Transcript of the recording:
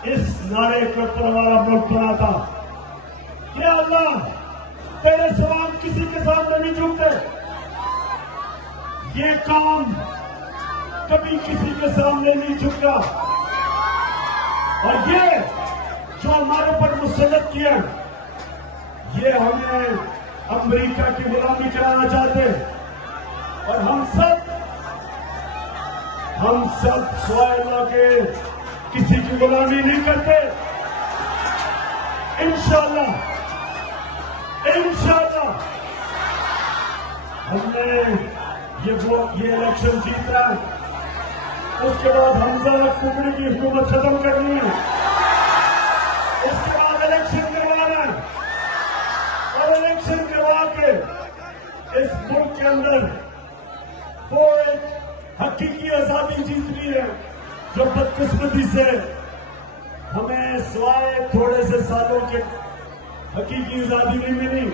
इस नारे के ऊपर हमारा मुल्क बना था। या अल्लाह, तेरे सवाल किसी के सामने नहीं झुकते। ये काम कभी किसी के सामने नहीं झुका। और ये जो हमारे पर मुसल्लत किया, ये हमें अमेरिका की गुलामी कराना चाहते। और हम सब स्वाइला के किसी की गुलामी नहीं करते। इंशाअल्लाह हमने ये इलेक्शन जीता है। उसके बाद हमजा कुकड़ी की हुकूमत खत्म करनी है। उसके बाद इलेक्शन करवाना है और इलेक्शन करवा के इस मुल्क के अंदर वो एक हकीकी आजादी जीतनी है जो बदकिस्मती से हमें सिवाय थोड़े से सालों के हकीकी आजादी नहीं मिली।